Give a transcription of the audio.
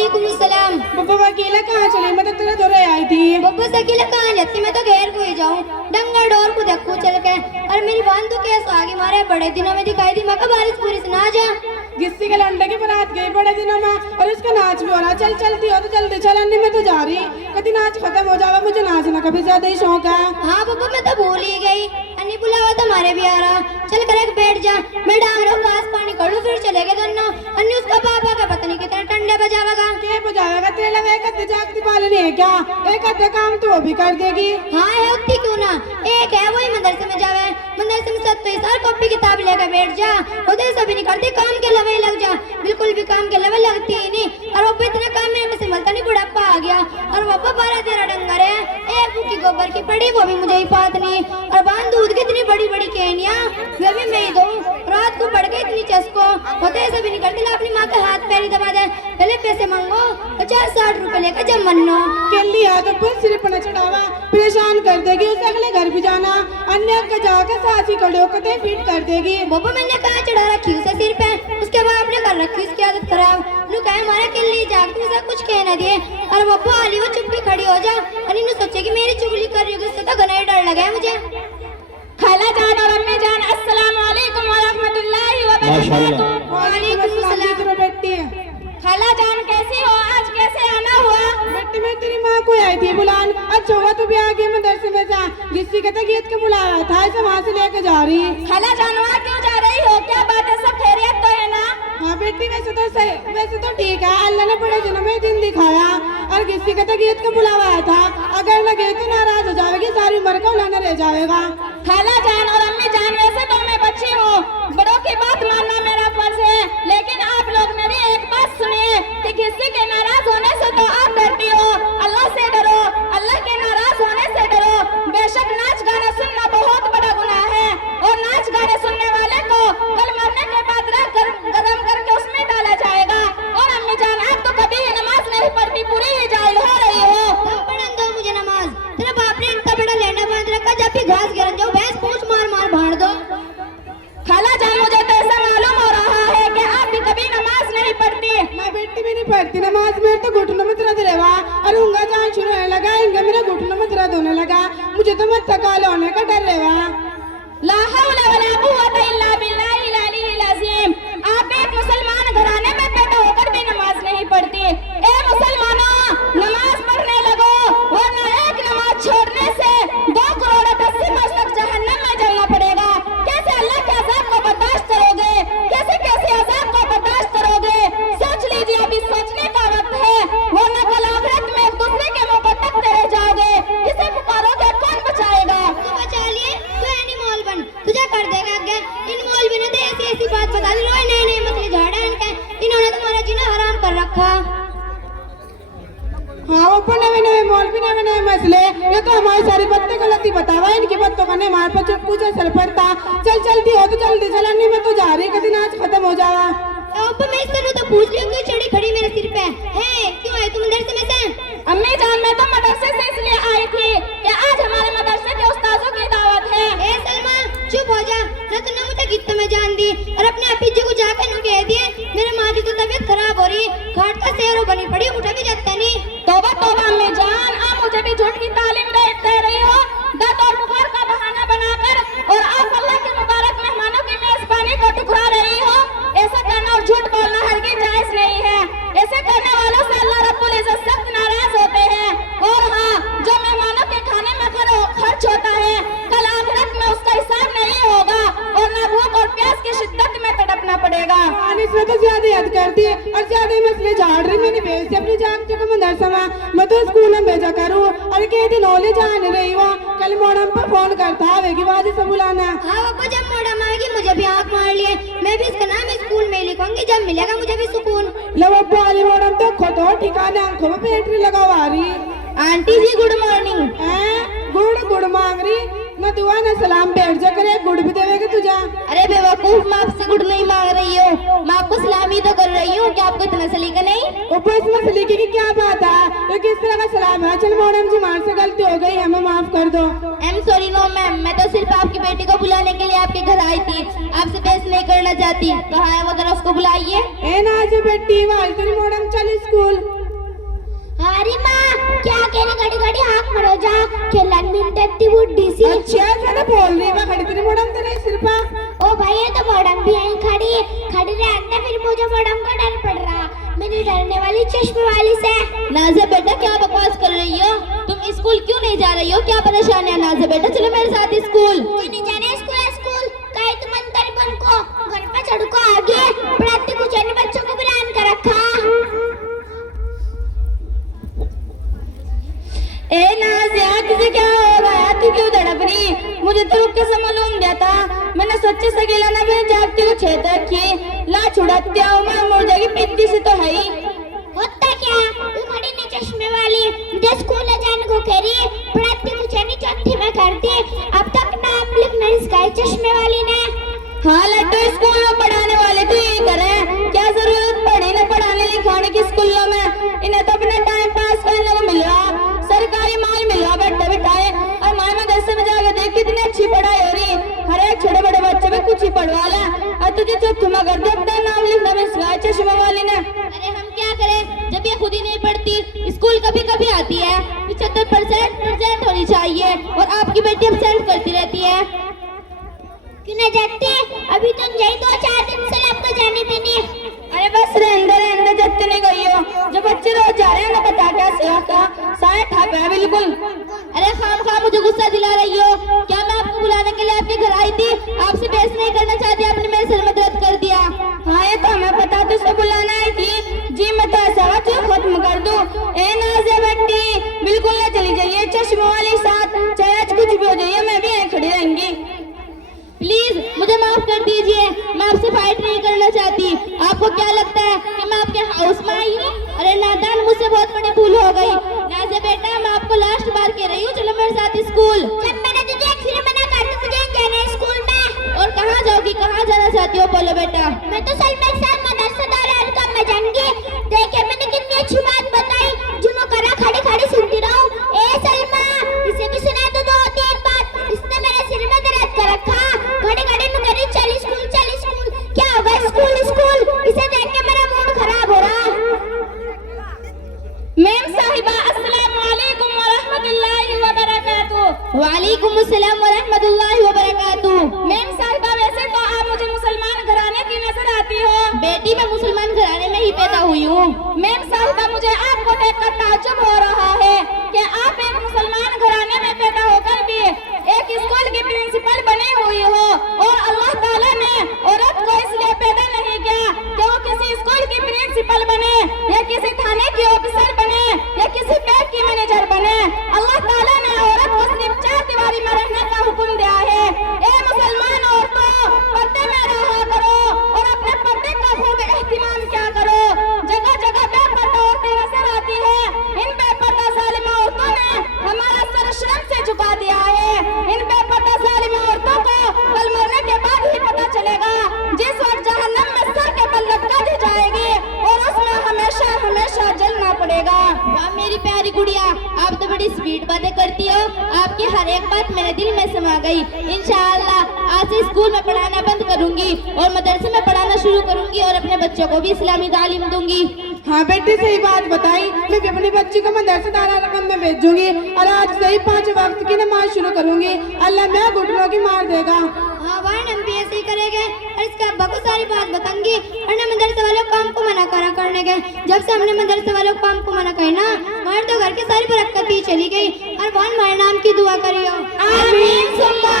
वालेकुम सलाम। बब्बा वकीला कहाँ चले? मैं तो तेरे दौरे आई थी। बब्बा सकीला कहाँ जाती? मैं तो घेर को ही जाऊँ, डंगा डोर को देखूं चल के। और मेरी बहन तो कैसे आगे मारे बड़े दिनों में दिखाई दी, मैं कहा बारिश पूरी से ना जा। गिस्सी के लंडे की बारात गई बड़े दिनों में और उसका नाच भी हो रहा। चल चलती हो तो जल्दी चल, अन्नी मैं तो जा रही। कभी नाच खत्म हो जावा, मुझे नाचना कभी ज्यादा ही शौक है। हाँ बब्बा मैं तो भूल ही गई, अन्नी बुलावा तो हमारे भी आ रहा। चल कर एक बैठ जा, मैं डांग रहा हूँ, घास पानी कर लूँ, फिर चलेगा दोनों। अन्नी उसका पापा का पता नहीं कितना टंडे बजावेगा। के बजावेगा? तेरे लगे एक अद्धे जागती पालनी है क्या? एक अद्धे काम तो वो भी कर देगी। हाँ है उतनी क्यों ना, एक है वही मदरसे में जावे, मदरसे में 27 कॉपी किताब लेकर बैठ जा। उधर सभी नहीं करती, काम के लवे लग जा, बिल्कुल भी काम के लवे लगती ही नहीं। और वो इतना काम में संभलता नहीं, बुढ़ापा आ गया। और वो 12-13 डंगर है, एक भूखी गोबर की पड़ी, वो भी मुझे ही पात नहीं। और बांध दूध की इतनी बड़ी बड़ी केनिया, वे भी मैं ही दूं। रात को पड़ गई इतनी चस्को, होते सभी नहीं करती। अपनी माँ के हाथ पैर दबा दे, पहले पैसे मांगो 50-60 रुपए लेकर जब मनो केली आ तो फिर सिर पर न चढ़ावा, परेशान कर देगी। उसे अगले घर भी जाना, अन्य के जाकर सासी कड़ो कते पीट कर देगी। बब्बा मैंने कहा चढ़ा रखी उसे सिर पे, उसके बाप ने कर रखी उसकी आदत खराब। नु कहे हमारे किल्ली जागती उसे कुछ कह न दिए। और बब्बा आली वो चुप भी खड़ी हो जा, अनि नु सोचे कि मेरी चुगली कर रही होगी, उससे तो घना ही डर लगा है मुझे। खाला जान और अम्मी जान, अस्सलाम वालेकुम व रहमतुल्लाहि व बरकातहू। वालेकुम सलाम। बेटी खाला जान कैसी हो? आज कैसे आना हुआ? बेटी मैं तेरी माँ को आई थी बुलान। अच्छा हुआ तू भी आ गई मदरसे में जा, जिसकी कहते गीत के बुलाया था, इसे वहाँ से लेके जा रही। खाला जान वहाँ क्यों जा रही हो? क्या बात है, सब खैरियत तो है ना? हाँ बेटी वैसे तो सही, वैसे तो ठीक है। अल्लाह ने बड़े दिनों में दिन दिखाया और किसी कहते गीत के बुलावा था। अगर न गए तो नाराज हो जाएगी, सारी उम्र का उलाना रह जाएगा। खाला जान और अम्मी जान, वैसे तो मैं बच्ची हूँ, बड़ों की बात मानना मेरा फर्ज है, लेकिन आप लोग मेरी एक बात सुनिए कि किसी के नाराज होने से तो आप डरती हो, अल्लाह से डरो, अल्लाह के नाराज होने से डरो। बेशक नाच गाना सुनना बहुत बड़ा गुनाह है, और नाच गाने सुनने वाले को कल मरने के बाद राख गरम करके उसमें डाला जाएगा। और अम्मी जान आप तो कभी नमाज नहीं पढ़ती, पूरी ही जाहिल हो रही हो। तुम पढ़न दो मुझे नमाज, तेरा बाप ने इतना बड़ा लेंडा बांध रखा, जब भी घास गिर जाओ भैंस पूंछ मार मार भाड़ दो। खाला जान मुझे तो ऐसा मालूम हो रहा है कि आप भी कभी नमाज नहीं पढ़ती। मैं बेटी भी नहीं पढ़ती नमाज, मेरे तो घुटनों में दर्द रहेगा और उंगा जान शुरू होने लगा, इनका मेरे घुटनों में दर्द होने लगा। मुझे तो मत थकाल होने का डर रहेगा। ला हौला वला कुव्वता इल्ला बिल्लाहिल अलील अज़ीम। आप एक मुसलमान घराने में पैदा होकर भी नमाज नहीं पढ़ती। ए मुसलमानों, नमाज पढ़ने लगो, वरना एक नमाज छोड़ने से 2 करोड़ 80 वर्ष तक जहन्नम में जलना पड़ेगा। कैसे अल्लाह के अज़ाब को बर्दाश्त करोगे? कैसे कैसे अज़ाब को बर्दाश्त करोगे? सोच लीजिए, अभी सोचने का वक्त है, वरना कल आखिरत में एक दूसरे के मुंह पर तकते रह जाओगे। किसे पुकारोगे? कौन बचाएगा? तू बचा लिए, तू एनी मॉल बन, तुझे कर देगा आगे। इन मौलवी ने तो ऐसी ऐसी बात बता दी, रोज नए नए मसले झाड़ा इनके, इन्होंने तुम्हारा जीना हराम कर रखा। हाँ वो पर नवे नवे मौलवी नवे नवे मसले, ये तो हमारी सारी बातें गलती बतावा। इनकी बातों का हमारे पर कुछ असर पड़ता। चल चलती हो तो जल्दी चलने में तो जा रही, कभी नाच खत्म हो जावा। अब मैं इससे तो पूछ लियो क्यों चढ़ी खड़ी मेरे सिर पे है? क्यों है तुम मदरसे में से? अम्मी जान मैं तो मदरसे से इसलिए आई थी कि आज हमारे मदरसे के उस्ताजों की दावत है। ए सलमा चुप हो जा, ना तो ना मुझे गीत में जान दी और अपने अपिज्जे को जाकर नु कह दिए मेरे माँ की तो तबीयत खराब हो रही, घाट का शेरों बनी पड़ी, उठा भी जाता नहीं। तौबा तौबा अम्मी जान, आप मुझे भी झूठ की तालीम दे रही हो, दर्द और बुखार का बहाना बनाकर, और आप अल्लाह के मुबारक मेहमानों की मेजबानी को ठुकरा रही हो। ऐसा करना और झूठ बोलना हरगिज़ जायज नहीं है। ऐसे करने वालों से अल्लाह रब्बुल इज्जत सख्त नाराज होते हैं। और हाँ, जो मेहमानों के खाने में खर्च होता है, कल आखिरत में उसका हिसाब नहीं होगा, और ना भूख और प्यास की शिद्दत में तड़पना पड़ेगा। इसमें तो ज्यादा याद करती है और ज्यादा ही मसले झाड़ रही। मैंने भेज अपनी जान को मदरसा में, मैं तो स्कूल में भेजा करूँ। अरे कई दिन होले जान रही हुआ, कल मोड़म पर फोन करता आवेगी बाजी से बुलाना। हाँ बाबा जब मोड़म आएगी मुझे भी आँख मार लिए, मैं भी इसका नाम स्कूल में लिखूंगी, जब मिलेगा मुझे भी सुकून। लो वाली मोड़म तो खुद हो ठिकाने, आंखों में बैटरी लगा रही। आंटी जी गुड मॉर्निंग। गुड़ मांग रही, न दुआ न सलाम बैठ जा करे, गुड़ भी देवेगी तुझा। अरे बेवकूफ, मैं आपसे गुड नहीं मांग रही हूँ, मैं आपको सलाम ही तो कर रही हूँ। क्या आपको इतना सलीका नहीं? ऊपर इसमें सलीके की क्या बात है? ये किस तरह का सलाम है? चल मैडम जी मार से गलती हो गई, हमें माफ कर दो। I am sorry no ma'am, मैं तो सिर्फ आपकी बेटी को बुलाने के लिए आपके घर आई थी, आपसे बहस नहीं करना चाहती। कहाँ है वो, जरा उसको बुलाइए। ए ना जी बेटी, वाल तेरी मैडम चल स्कूल। नी हाक मरो जा खेलन मिलते ती बुड्ढी सी। अच्छा ज्यादा बोल रही है खड़ी तेरी मैडम तो नहीं सिर्फा। ओ भाई ये तो मैडम भी यहीं खड़ी रहने फिर मुझे मैडम का डर पड़ रहा। मेरी डरने वाली चश्मे वाली से। नाज़िया बेटा क्या बकवास कर रही हो? तुम स्कूल क्यों नहीं जा रही हो? क्या परेशानी है नाज़िया बेटा? चलो मेरे साथ स्कूल। नहीं जाने स्कूल कहीं तुम अंदर बन को घर पे चढ़ को आगे पढ़ाते कुछ अन्य बच्चों को बुलान कर रखा। ए नाज़िया तुझे क्या हो रहा है? तू क्यों तड़प रही? मुझे तो रुक के से मालूम दिया था। मैंने सच्चे से गिला ना मैं जागती को छेद रखी ला छुड़ाती हूँ मैं मुड़ जाएगी पिद्दी से तो है ही। होता क्या तू खड़ी नहीं चश्मे वाली मुझे स्कूल जाने को कह रही पढ़ाती कुछ नहीं चौथी में करती अब तक नाम लिखना इसका चश्मे वाली ने। हाँ लड्डू स्कूल में पढ़ाने वाले तो यही करे क्या जरूरत पड़ी ना पढ़ाने लिखाने की स्कूलों में। इन्हें तो अपना टाइम पास करने को मिल रहा सरकारी माल मिल रहा बैठे बिठाए और माँ मदरसे में जाकर देख कितनी अच्छी पढ़ाई हो रही हर एक छोटे बड़े बच्चे में कुछ ही पढ़वा ला और तुझे चौथुमा कर दे अपना नाम लिखना में सिखाया चश्मा वाली ने। अरे हम क्या करें जब ये खुद ही नहीं पढ़ती स्कूल कभी कभी आती है 75% होनी चाहिए और आपकी बेटी एब्सेंट करती रहती है। क्यों ना जाती अभी तुम जाई 2-4 दिन से आपको जाने भी नहीं। अरे बस रहने जब नहीं गई हो जो बच्चे रोज जा रहे हैं ना बता क्या सिखा सारे ठाप है बिल्कुल। अरे खाम मुझे गुस्सा दिला रही हो क्या? मैं आपको बुलाने के लिए आपके घर आई थी आपसे बहस नहीं करना चाहती आपने मेरे सिर में दर्द कर दिया। हाँ ये तो हमें पता तो उसको बुलाना आई थी जी मैं तो ऐसा जो खत्म कर दूं। ए नाज़िया बेटी बिल्कुल ना चली जाइए चश्मे वाले साथ चाहे आज कुछ भी हो जाइए मैं भी यहीं खड़ी रहेंगी। प्लीज मुझे माफ कर दीजिए मैं आपसे फाइट नहीं करना चाहती। आपको क्या लगता है कि मैं आपके हाउस में आई हूँ? अरे नादान मुझसे बहुत बड़ी भूल हो गई। नाज़िया बेटा मैं आपको लास्ट बार कह रही हूँ चलो मेरे साथ स्कूल। जब मैंने तुझे एक्चुअली मना कर दिया मुझे जाना है स्कूल में। और कहाँ जाओगी कहाँ जाना चाहती हो बोलो बेटा? मैं तो सलमान साहब मदरसा दारुल में जाऊंगी। देखिए मैंने कितनी अच्छी बात बताई जुनू करा खड़ी खड़ी सुनती रहूं। ए सलमा इसे भी सुना तो 2-3 बात इसने मेरे सिर में दर्द कर रखा घड़ी घड़ी नु करी चल स्कूल क्या होगा स्कूल इसे देख के मेरा मूड खराब हो रहा। मैम साहिबा अस्सलाम वालेकुम व रहमतुल्लाहि व बरकातुहू। वालेकुम अस्सलाम व रहमतुल्लाहि व बरकातुहू। मैम साहिबा वैसे तो आप मुझे मुसलमान घराने की नजर आती हो। बेटी मैं मुसलमान घराने में ही पैदा हुई हूँ। मैम साहिबा मुझे आपको देखकर ताज्जुब हो रहा है कि आप एक मुसलमान घराने में पैदा होकर भी एक स्कूल की प्रिंसिपल बनी हुई हो और अल्लाह ताला ने औरत को इसलिए पैदा नहीं किया कि वो किसी स्कूल की प्रिंसिपल बने या किसी थाने की ऑफिसर बने या किसी बैंक की मैनेजर बने। अल्लाह ताला ने औरत को सिर्फ 4 दीवारी में रहने का हुक्म दिया है। ए मुसलमान औरतों पर्दे में रहा करो और अपने पर्दे का खूब एहतिमाम किया करो। जगह जगह बेपर्दा औरतें नजर आती है। इन बेपर्दा जालिम औरतों ने हमारा सर शर्म से झुका दिया है। इन बेपर्दा जालिम औरतों को कल मरने के बाद ही पता चलेगा जिस वक्त जहन्नम में सर के बल लटका दी जाएगी और उसमें हमेशा जलना पड़ेगा। वाह मेरी प्यारी गुड़िया आप तो बड़ी स्वीट बातें करती हो। आपकी हर एक बात मेरे दिल में समा गई। इंशाअल्लाह आज से स्कूल में पढ़ाना बंद करूंगी और मदरसे में पढ़ाना शुरू करूंगी और अपने बच्चों को भी इस्लामी तालीम दूंगी। हाँ बेटी सही बात बताई। मैं भी अपनी बच्ची को मदरसा दारुल में भेजूंगी और आज से ही 5 वक्त की नमाज शुरू करूंगी। अल्लाह मैं घुटनों की मार देगा। हाँ वाह हम भी ऐसे ही करेंगे और इसके अब्बा को सारी बात बताऊंगी और ना मदरसे वालों काम को मना करा करने के। जब से हमने मदरसे वालों काम को मना करी ना हमारे तो घर की सारी बरकत ही चली गई और बहुत हमारे नाम की दुआ करियो। आमीन सुम्मा